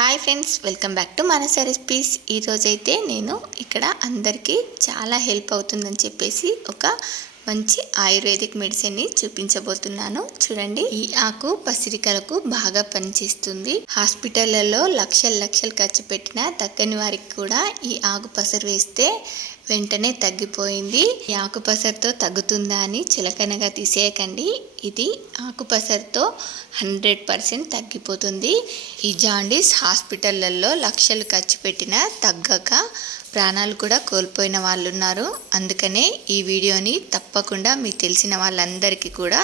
Hi friends, welcome back to Manasa recipes. ఈరోజైతే నేను ఇక్కడ అందరికీ చాలా హెల్ప్ అవుతుందని చెప్పేసి ఒక మంచి ఆయుర్వేదిక్ మెడిసిన్ని చూపించబోతున్నాను. చూడండి, ఈ ఆకు పసిరికలకు బాగా పనిచేస్తుంది. హాస్పిటళ్లలో లక్షలు ఖర్చు పెట్టినా తగ్గని వారికి కూడా ఈ ఆకు పసరు వేస్తే వెంటనే తగ్గిపోయింది. ఈ ఆకుపసరుతో తగ్గుతుందా అని చులకనగా తీసేయకండి. ఇది ఆకుపసరుతో 100% తగ్గిపోతుంది. ఈ జాండీస్ హాస్పిటళ్లలో లక్షలు ఖర్చు పెట్టినా తగ్గక ప్రాణాలు కూడా కోల్పోయిన వాళ్ళు ఉన్నారు. అందుకనే ఈ వీడియోని తప్పకుండా మీకు తెలిసిన వాళ్ళందరికీ కూడా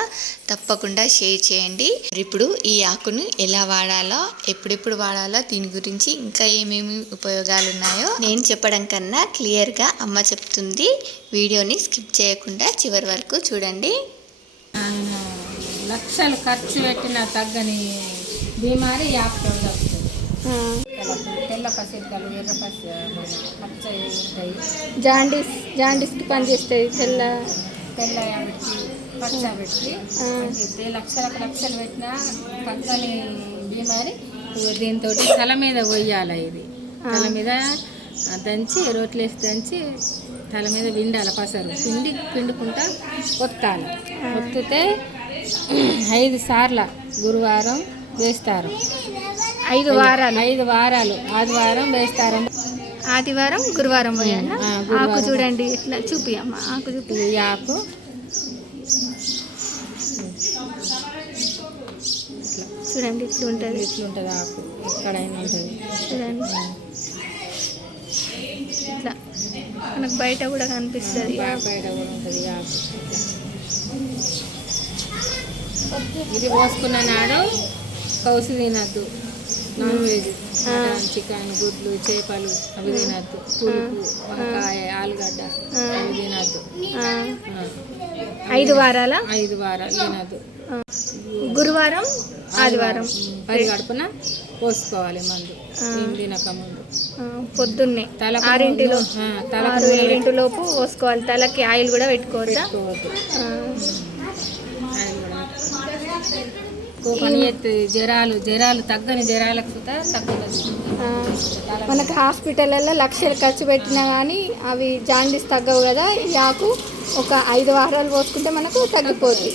తప్పకుండా షేర్ చేయండి. ఇప్పుడు ఈ ఆకును ఎలా వాడాలో, ఎప్పుడెప్పుడు వాడాలో, దీని గురించి ఇంకా ఏమేమి ఉపయోగాలు ఉన్నాయో నేను చెప్పడం కన్నా క్లియర్గా అమ్మ చెప్తుంది. వీడియోని స్కిప్ చేయకుండా చివరి వరకు చూడండి. లక్షలు ఖర్చు పెట్టిన తగ్గని బీమారి యాప్తో వస్తుంది. తెల్ల పసిరికలు, ఎర్ర పచ్చ ఉంటాయి. జాండీస్కి పనిచేస్తుంది. తెల్ల పెట్టి పచ్చ పెట్టి లక్షలు పెట్టినా తగ్గని బీమారి. దీంతో తల మీద పోయాలి. ఇది తల మీద దంచి రోట్లేసి దంచి తల మీద విండాలి. పసరు పిండుకుంటా ఒత్తాలి. ఒత్తితే 5 సార్లు గురువారం వేస్తారు. 5 వారాలు ఆదివారం వేస్తారు. ఆదివారం గురువారం పోయాలి. ఆకు చూడండి, ఇట్లా చూపి అమ్మ. ఆకు చూపి. ఈ ఆకు చూడండి, ఇట్లుంటుంది. ఆకు ఎక్కడైనా ఉంటుంది. చూడండి, ఇట్లా మనకు బయట కూడా కనిపిస్తుంది. బయట కూడా ఉంటుంది ఆకు. ఇది పోసుకున్న నాడు కౌసు తినద్దు. నాన్ వెజ్, చికెన్, గుడ్లు, చేపలు అవి తినద్దు. పులుపు, వంకాయ, ఆలుగడ్డ అవి తినద్దు. 5 వారాలు తినద్దు. గురువారం ఆదివారం పరిగడుపున పోసుకోవాలి మందు. ఏం తినక ముందు పొద్దున్నే 6 లోపు పోసుకోవాలి. తలకి ఆయిల్ కూడా పెట్టుకోవద్దు. పని జ్వరాలు తగ్గని జ్వరాలకు తగ్గుతుంది. మనకు హాస్పిటల్లో లక్షలు ఖర్చు పెట్టినా కానీ అవి జాండీస్ తగ్గవు కదా. ఈ ఆకు ఒక 5 వారాలు పోసుకుంటే మనకు తగ్గిపోతుంది.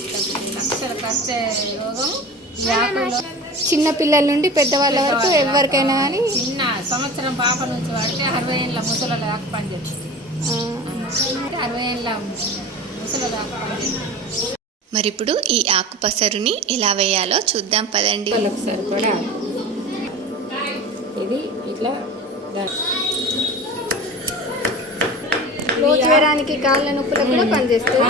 లక్షలు ఖర్చే రోగం ఈ ఆకులో. చిన్న పిల్లల నుండి పెద్దవాళ్ళ వరకు ఎవరికైనా కానీ, చిన్న సంవత్సరం పాప నుంచి వాడితే 60 ఏళ్ళ ముసలి ఆకు పనిచేస్తుంది. 60 ఏళ్ళ ముసలి ఆకు పనిచేస్తుంది. మరి ఇప్పుడు ఈ ఆకు పసరుని ఎలా వేయాలో చూద్దాం పదండి. సరిపడా ఇది ఇట్లా చేయడానికి కాళ్ళ నొప్పులకు కూడా పనిచేస్తుంది.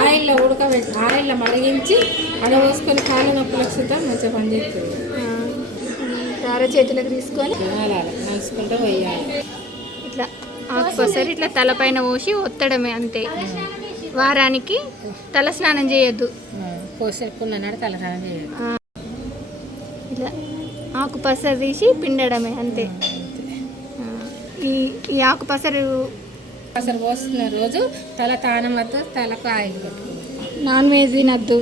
ఆయిల్లో మరిగించి అడవేసుకొని కాళ్ళ నొప్పులకు సుతా మంచిగా పనిచేస్తుంది. చేతులకు తీసుకొని నలుసుకుంటూ వేయాలి. ఇట్లా ఆకు పసరు ఇట్లా తలపైన పోసి ఒత్తడమే, అంతే. వారానికి తల స్నానం చేయొద్దు. పోసేకున్నాడు తల స్నానం చేయొద్దు. ఇట్లా ఆకు పసరు తీసి పిండడమే, అంతే. ఈ ఆకు పసరు పోస్తున్న రోజు తల తానం వద్ద తలకు ఆయిల్ పెట్టుకోవాలి. నాన్ వెజ్ తినద్దు.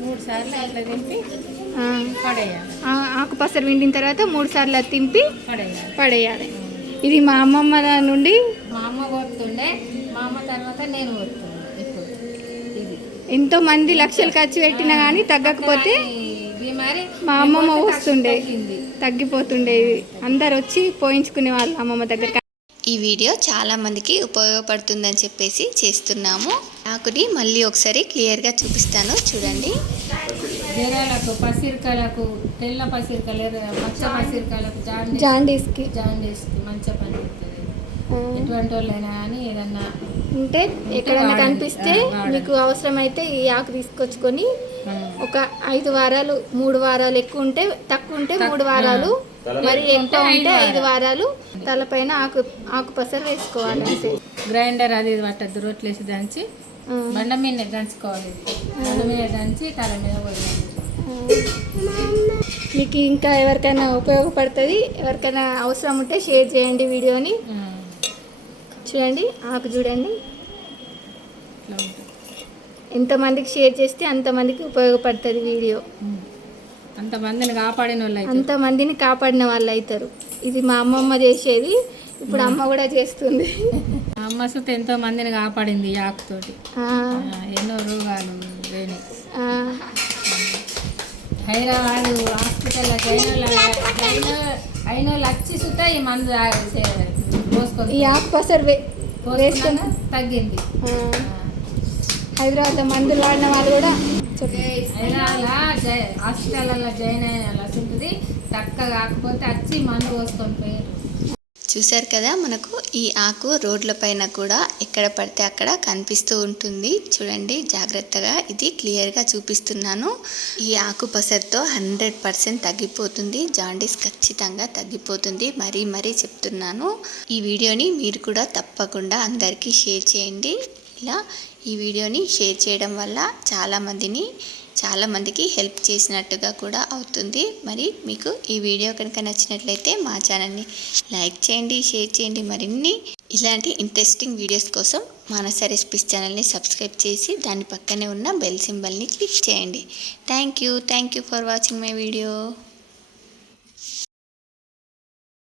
3 సార్లు అట్లా తింపి పడేయాలి. ఆకు పసరు విండిన తర్వాత 3 సార్లు తింపి పడేయాలి. ఇది మా అమ్మమ్మ నుండి మా అమ్మ కొడుతుండే. మా అమ్మ తర్వాత నేను కొడుతుండే. ఇప్పుడు ఇది ఎంతో మంది లక్షలు ఖర్చు పెట్టినా కానీ తగ్గకపోతే మా అమ్మమ్మ వస్తుండే, తగ్గిపోతుండే. అందరు వచ్చి పోయించుకునే వాళ్ళు అమ్మమ్మ దగ్గర. ఈ వీడియో చాలా మందికి ఉపయోగపడుతుందని చెప్పేసి చేస్తున్నాము. ఆకుని మళ్ళీ ఒకసారి క్లియర్గా చూపిస్తాను, చూడండి. జ్వరాలకు, పసిరికలకు, తెల్ల పసిరికలు, పచ్చ పసిరికలకు, జాండీస్కి మంచిగా పనిచేస్తుంది. ఎటువంటి వాళ్ళైనా కానీ ఏదన్నా ఉంటే ఎక్కడన్నా కనిపిస్తే మీకు అవసరమైతే ఈ ఆకు తీసుకొచ్చుకొని ఒక 5 వారాలు, 3 వారాలు, ఎక్కువ ఉంటే తక్కువ ఉంటే 3 వారాలు, మరి ఎక్కువ ఉంటే 5 వారాలు తలపైన ఆకు పసరు వేసుకోవాలి, అంతే. గ్రైండర్ అది పట్టద్దు. రోట్లేసి దంచి బండ మీద దంచుకోవాలి. బండ మీద దంచి తల మీద పోయాలి. మీకు ఇంకా ఎవరికైనా ఉపయోగపడుతుంది. ఎవరికైనా అవసరం ఉంటే షేర్ చేయండి వీడియోని. చూడండి, ఆకు చూడండి. ఎంతమందికి షేర్ చేస్తే అంతమందికి ఉపయోగపడుతుంది వీడియో. అంతమందిని కాపాడిన వాళ్ళు అయితే అంతమందిని కాపాడిన వాళ్ళు అవుతారు. ఇది మా అమ్మమ్మ చేసేది, ఇప్పుడు అమ్మ కూడా చేస్తుంది. అమ్మ సుత ఎంతో మందిని కాపాడింది ఈ ఆకుతోటి. ఆ, ఎన్నో రోగాలు పోయినాయి. ఆ, హైదరాబాద్ హాస్పిటల్లో అయిన లక్షి సుత ఈ మందు పోసుకొని ఈ ఆకు పసరు వేసుకొని తగ్గింది. హైదరాబాద్లో మందులు వాడిన వాళ్ళు కూడా హాస్పిటల్లో జాయిన్ అయిన ఉంటుంది చక్కగా కాకపోతే వచ్చి మందు పోసుకొని పోయారు. చూశారు కదా, మనకు ఈ ఆకు రోడ్ల పైన కూడా ఎక్కడ పడితే అక్కడ కనిపిస్తూ ఉంటుంది. చూడండి జాగ్రత్తగా, ఇది క్లియర్గా చూపిస్తున్నాను. ఈ ఆకు పసరుతో 100% తగ్గిపోతుంది. జాండీస్ ఖచ్చితంగా తగ్గిపోతుంది. మరీ చెప్తున్నాను. ఈ వీడియోని మీరు కూడా తప్పకుండా అందరికీ షేర్ చేయండి. ఇలా ఈ వీడియోని షేర్ చేయడం వల్ల చాలామందికి హెల్ప్ చేసినట్టుగా కూడా అవుతుంది. మరి మీకు ఈ వీడియో కనుక నచ్చినట్లయితే మా ఛానల్ని లైక్ చేయండి, షేర్ చేయండి. మరిన్ని ఇలాంటి ఇంట్రెస్టింగ్ వీడియోస్ కోసం మానస రెసిపీస్ ఛానల్ని సబ్స్క్రైబ్ చేసి దాని పక్కనే ఉన్న బెల్ సింబల్ని క్లిక్ చేయండి. Thank you for watching my video.